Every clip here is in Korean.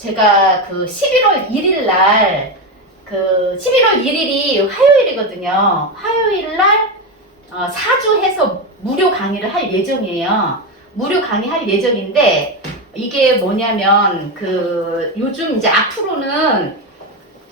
제가 그 11월 1일 날, 그 11월 1일이 화요일이거든요. 화요일 날 어, 사주해서 무료 강의를 할 예정이에요. 무료 강의 할 예정인데 이게 뭐냐면 그 요즘 이제 앞으로는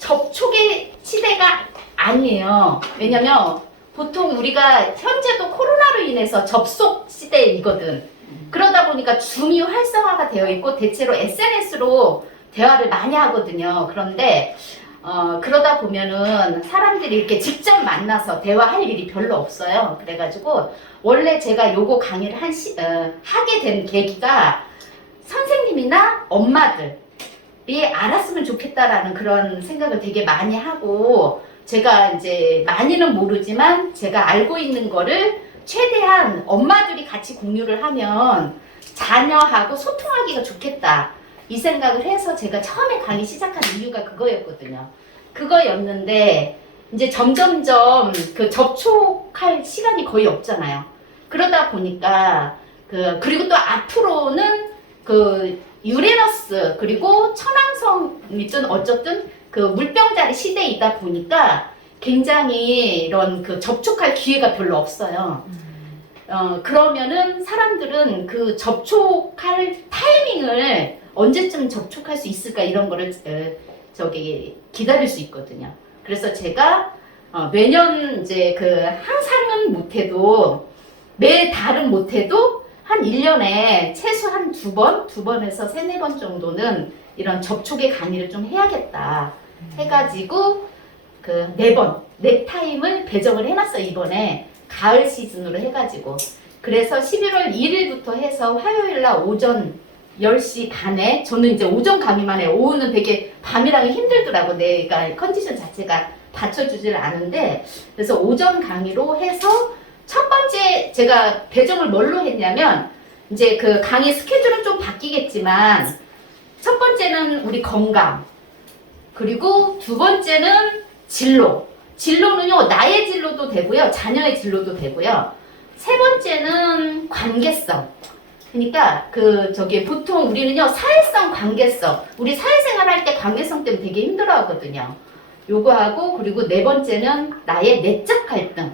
접촉의 시대가 아니에요. 왜냐면 보통 우리가 현재도 코로나로 인해서 접속 시대이거든. 그러다 보니까 줌이 활성화가 되어 있고 대체로 SNS로 대화를 많이 하거든요. 그런데 어, 그러다 보면은 사람들이 이렇게 직접 만나서 대화할 일이 별로 없어요. 그래가지고 원래 제가 요거 강의를 한 시, 어, 하게 된 계기가 선생님이나 엄마들이 알았으면 좋겠다라는 그런 생각을 되게 많이 하고 제가 이제 많이는 모르지만 제가 알고 있는 거를 최대한 엄마들이 같이 공유를 하면 자녀하고 소통하기가 좋겠다. 이 생각을 해서 제가 처음에 강의 시작한 이유가 그거였거든요. 그거였는데 이제 점점점 그 접촉할 시간이 거의 없잖아요. 그러다 보니까 그 그리고 또 앞으로는 그 유레너스 그리고 천왕성이든 어쨌든 그 물병자리 시대이다 보니까 굉장히 이런 그 접촉할 기회가 별로 없어요. 어, 그러면은 사람들은 그 접촉할 타이밍을 언제쯤 접촉할 수 있을까 이런 거를 에, 저기 기다릴 수 있거든요. 그래서 제가 어, 매년 이제 그 항상은 못해도 매 달은 못해도 한 1년에 최소 한 두 번, 두 번에서 세네 번 정도는 이런 접촉의 강의를 좀 해야겠다 해가지고 그 네 번, 네 타임을 배정을 해놨어요 이번에 가을 시즌으로 해가지고 그래서 11월 1일부터 해서 화요일 날 오전 10시 반에 저는 이제 오전 강의만 해요. 오후는 되게 밤이랑 힘들더라고. 내가 컨디션 자체가 받쳐주질 않은데 그래서 오전 강의로 해서 첫 번째 제가 배정을 뭘로 했냐면 이제 그 강의 스케줄은 좀 바뀌겠지만 첫 번째는 우리 건강 그리고 두 번째는 진로 진로는요 나의 진로도 되고요 자녀의 진로도 되고요 세 번째는 관계성 그러니까 그 저기 보통 우리는요 사회성 관계성 우리 사회생활 할 때 관계성 때문에 되게 힘들어하거든요. 요거 하고 그리고 네 번째는 나의 내적 갈등.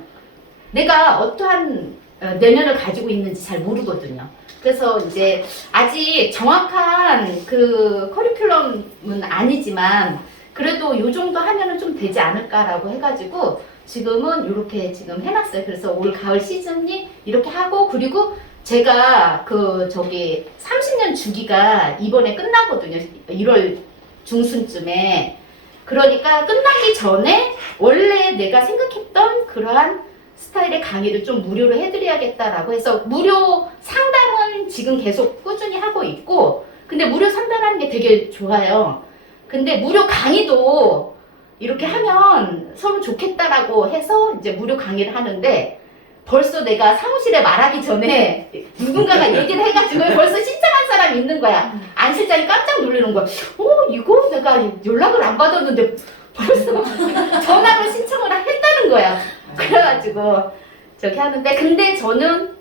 내가 어떠한 어, 내면을 가지고 있는지 잘 모르거든요. 그래서 이제 아직 정확한 그 커리큘럼은 아니지만 그래도 요 정도 하면은 좀 되지 않을까라고 해가지고 지금은 이렇게 지금 해놨어요. 그래서 올 가을 시즌이 이렇게 하고 그리고 제가 그 저기 30년 주기가 이번에 끝나거든요. 1월 중순쯤에. 그러니까 끝나기 전에 원래 내가 생각했던 그러한 스타일의 강의를 좀 무료로 해드려야겠다라고 해서 무료 상담은 지금 계속 꾸준히 하고 있고 근데 무료 상담하는 게 되게 좋아요. 근데 무료 강의도 이렇게 하면 서로 좋겠다라고 해서 이제 무료 강의를 하는데 벌써 내가 사무실에 말하기 전에 누군가가 얘기를 해가지고 벌써 신청한 사람이 있는 거야. 안 실장이 깜짝 놀라는 거야. 어, 이거 내가 연락을 안 받았는데 벌써 전화로 신청을 했다는 거야. 그래가지고 저기 하는데 근데 저는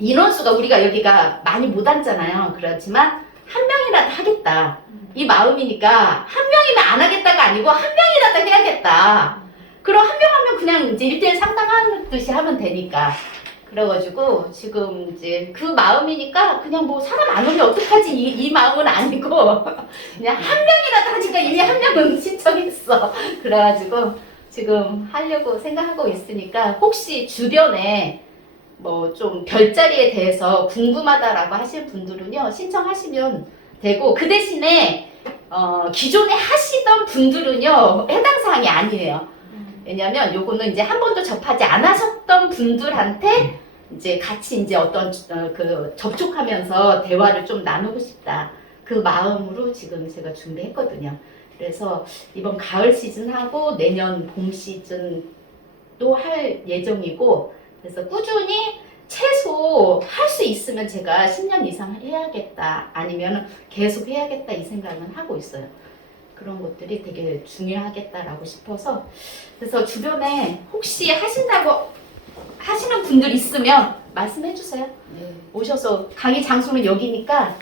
인원수가 우리가 여기가 많이 못 앉잖아요. 그렇지만 한 명이라도 하겠다. 이 마음이니까 한 명이면 안 하겠다가 아니고 한 명이라도 해야겠다. 그럼 한명 하면 그냥 이제 1대1 상담하듯이 하면 되니까. 그래가지고 지금 이제 그 마음이니까 그냥 뭐 사람 안 오면 어떡하지 이, 이 마음은 아니고 그냥 한 명이라도 하니까 이미 한 명은 신청했어. 그래가지고 지금 하려고 생각하고 있으니까 혹시 주변에 뭐 좀 별자리에 대해서 궁금하다라고 하시는 분들은요 신청하시면 되고 그 대신에 어, 기존에 하시던 분들은요 해당 사항이 아니에요. 왜냐면 요거는 이제 한 번도 접하지 않으셨던 분들한테 이제 같이 이제 어떤 어, 그 접촉하면서 대화를 좀 나누고 싶다. 그 마음으로 지금 제가 준비했거든요. 그래서 이번 가을 시즌하고 내년 봄 시즌도 할 예정이고 그래서 꾸준히 최소 할 수 있으면 제가 10년 이상 해야겠다 아니면 계속 해야겠다 이 생각은 하고 있어요. 그런 것들이 되게 중요하겠다라고 싶어서 그래서 주변에 혹시 하신다고 하시는 분들 있으면 말씀해 주세요. 네. 오셔서 강의 장소는 여기니까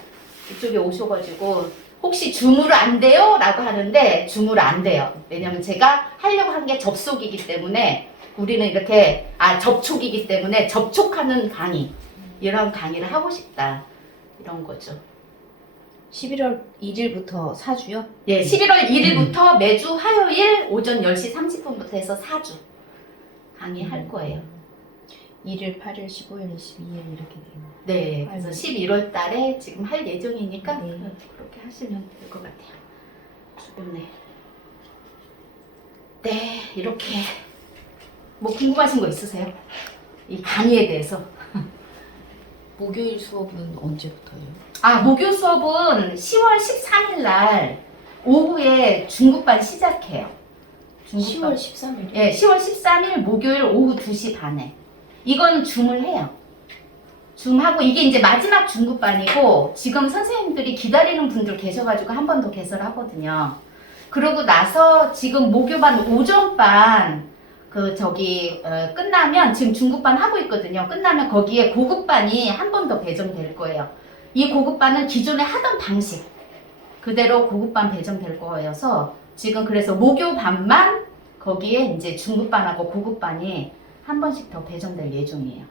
이쪽에 오셔가지고 혹시 줌으로 안 돼요? 라고 하는데 줌으로 안 돼요. 왜냐면 제가 하려고 한 게 접속이기 때문에 우리는 이렇게 아 접촉이기 때문에 접촉하는 강의 이런 강의를 하고 싶다 이런 거죠. 11월 1일부터 4주요? 예, 11월 1일부터 매주 화요일 오전 10시 30분부터 해서 4주 강의할 거예요. 1일, 8일, 15일, 22일 이렇게 돼요. 네, 그래서 11월 달에 지금 할 예정이니까 네. 그렇게 하시면 될 것 같아요. 주변에. 네, 이렇게 뭐 궁금하신 거 있으세요? 이 강의에 대해서. 목요일 수업은 언제부터요? 아, 목요 수업은 10월 13일 날 오후에 중국반 시작해요. 10월 13일. 예, 10월 13일 목요일 오후 2시 반에. 이건 줌을 해요. 줌하고 이게 이제 마지막 중급반이고 지금 선생님들이 기다리는 분들 계셔가지고 한 번 더 개설하거든요. 그러고 나서 지금 목요반 오전반 그 저기 어, 끝나면 지금 중급반 하고 있거든요. 끝나면 거기에 고급반이 한 번 더 배정될 거예요. 이 고급반은 기존에 하던 방식 그대로 고급반 배정될 거여서 지금 그래서 목요반만 거기에 이제 중급반하고 고급반이 한 번씩 더 배정될 예정이에요.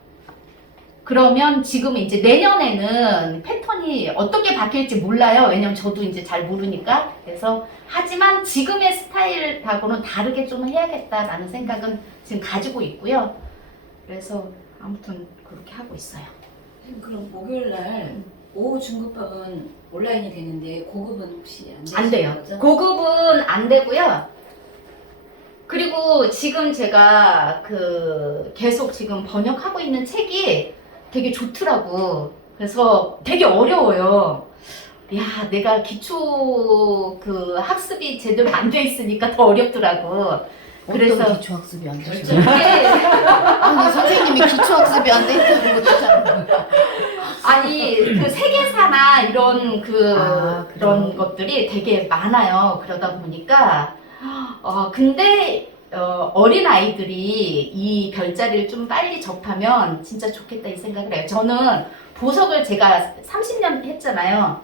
그러면 지금 이제 내년에는 패턴이 어떻게 바뀔지 몰라요. 왜냐면 저도 이제 잘 모르니까. 그래서 하지만 지금의 스타일하고는 다르게 좀 해야겠다라는 생각은 지금 가지고 있고요. 그래서 아무튼 그렇게 하고 있어요. 선생님, 그럼 목요일 날 오후 중급밥은 온라인이 되는데 고급은 혹시 안, 안 돼요. 거죠? 고급은 안 되고요. 그리고 지금 제가 그 계속 지금 번역하고 있는 책이 되게 좋더라고. 그래서 되게 어려워요. 야, 내가 기초 그 학습이 제대로 안 돼 있으니까 더 어렵더라고. 그래서- 어떤 기초 학습이 안. 이게 아니 선생님이 기초 학습이 안 돼 있다는 것도 참. 아니 그 세계사나 이런 그 아, 그런? 것들이 되게 많아요. 그러다 보니까 어 근데 어, 어린 아이들이 이 별자리를 좀 빨리 접하면 진짜 좋겠다 이 생각을 해요. 저는 보석을 제가 30년 했잖아요.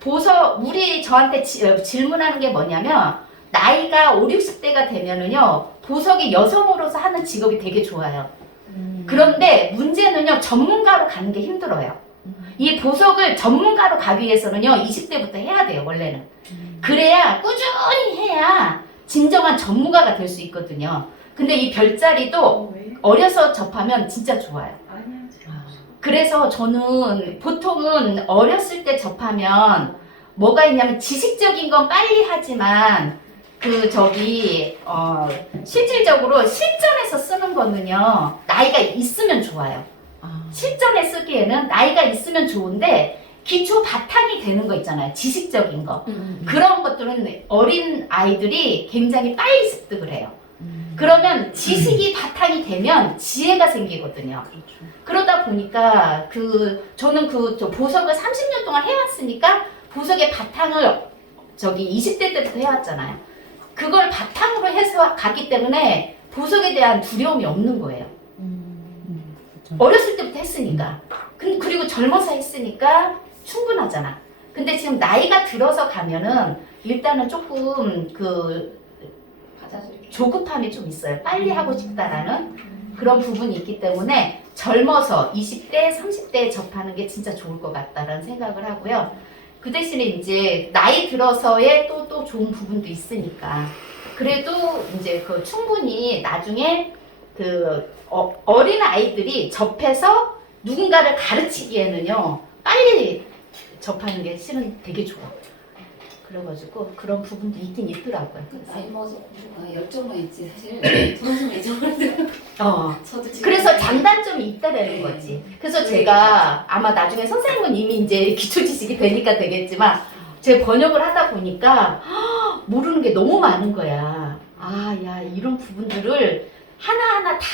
보석 우리 저한테 지- 어, 질문하는 게 뭐냐면 나이가 5, 60대가 되면은요 보석이 여성으로서 하는 직업이 되게 좋아요. 음. 그런데 문제는요 전문가로 가는 게 힘들어요. 음. 이 보석을 전문가로 가기 위해서는요 20대부터 해야 돼요 원래는. 음. 그래야 꾸준히 해야 진정한 전문가가 될 수 있거든요. 근데 이 별자리도 어려서 접하면 진짜 좋아요. 아, 그래서 저는 보통은 어렸을 때 접하면 뭐가 있냐면 지식적인 건 빨리 하지만 그 저기 어 실질적으로 실전에서 쓰는 거는요 나이가 있으면 좋아요. 아. 실전에 쓰기에는 나이가 있으면 좋은데 기초 바탕이 되는 거 있잖아요. 지식적인 거. 음, 음, 그런 것들은 어린 아이들이 굉장히 빨리 습득을 해요. 음. 그러면 지식이 바탕이 되면 지혜가 생기거든요. 그렇죠. 그러다 보니까 그 저는 그저 보석을 30년 동안 해왔으니까 보석의 바탕을 저기 20대 때부터 해왔잖아요. 그걸 바탕으로 해서 가기 때문에 보석에 대한 두려움이 없는 거예요. 음. 그렇죠. 어렸을 때부터 했으니까. 근- 그리고 젊어서 했으니까 충분하잖아. 근데 지금 나이가 들어서 가면은 일단은 조금 그. 조급함이 좀 있어요. 빨리 하고 싶다라는 그런 부분이 있기 때문에 젊어서 20대, 30대에 접하는 게 진짜 좋을 것 같다라는 생각을 하고요. 그 대신에 이제 나이 들어서의 또, 또 좋은 부분도 있으니까. 그래도 이제 그 충분히 나중에 그 어, 어린 아이들이 접해서 누군가를 가르치기에는요, 빨리 접하는 게 실은 되게 좋아. 그래가지고 그런 부분도 있긴 있더라고요. 나이 먹어서 아, 열정만 있지 사실 저는 애정을 어. 저도 지금 그래서 장단점이 있다라는 거지. 그래서 제가 아마 나중에 선생님은 이미 이제 기초 지식이 되니까 되겠지만 제 번역을 하다 보니까 헉, 모르는 게 너무 많은 거야. 아, 야, 이런 부분들을 하나하나 다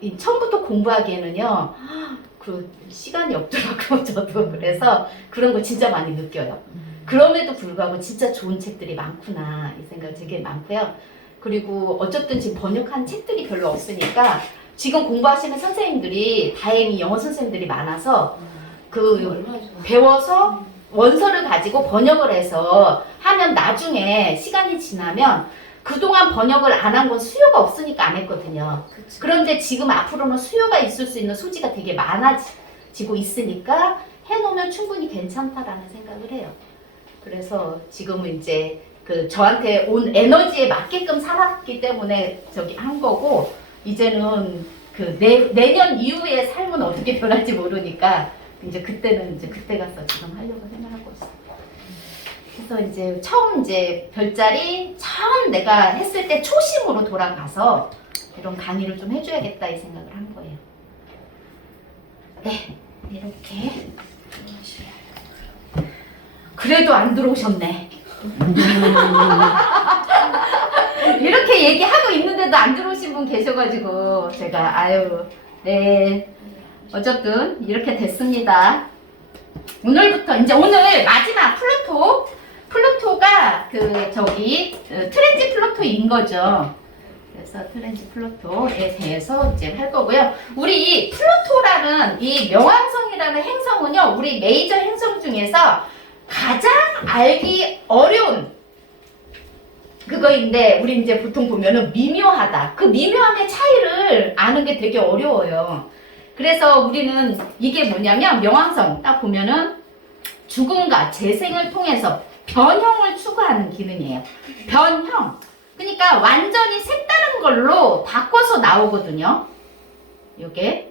이- 처음부터 공부하기에는요. 헉, 그 시간이 없더라고 저도 그래서 그런 거 진짜 많이 느껴요. 음. 그럼에도 불구하고 진짜 좋은 책들이 많구나 이 생각 되게 많고요. 그리고 어쨌든 지금 번역한 책들이 별로 없으니까 지금 공부하시는 선생님들이 다행히 영어 선생님들이 많아서 그 좋아 배워서 원서를 가지고 번역을 해서 하면 나중에 시간이 지나면 그동안 번역을 안 한 건 수요가 없으니까 안 했거든요. 그런데 지금 앞으로는 수요가 있을 수 있는 소지가 되게 많아지고 있으니까 해놓으면 충분히 괜찮다라는 생각을 해요. 그래서 지금은 이제 그 저한테 온 에너지에 맞게끔 살았기 때문에 저기 한 거고 이제는 그 내, 내년 이후의 삶은 어떻게 변할지 모르니까 이제 그때는 이제 그때 가서 지금 하려고 생각하고 있어요. 그래서 이제 처음 이제 별자리 처음 내가 했을 때 초심으로 돌아가서 이런 강의를 좀 해줘야겠다 이 생각을 한 거예요. 네, 이렇게. 그래도 안 들어오셨네. 이렇게 얘기하고 있는데도 안 들어오신 분 계셔가지고 제가 아유 네 어쨌든 이렇게 됐습니다. 오늘부터 이제 오늘 마지막 플루토 플루토가 그 저기 어, 트렌지 플루토인 거죠. 그래서 트렌지 플루토에 대해서 이제 할 거고요. 우리 이 플루토라는 이 명왕성이라는 행성은요, 우리 메이저 행성 중에서 가장 알기 어려운 그거인데 우리 이제 보통 보면은 미묘하다. 그 미묘함의 차이를 아는 게 되게 어려워요. 그래서 우리는 이게 뭐냐면 명왕성 딱 보면은 죽음과 재생을 통해서 변형을 추구하는 기능이에요. 변형. 그러니까 완전히 색다른 걸로 바꿔서 나오거든요. 요게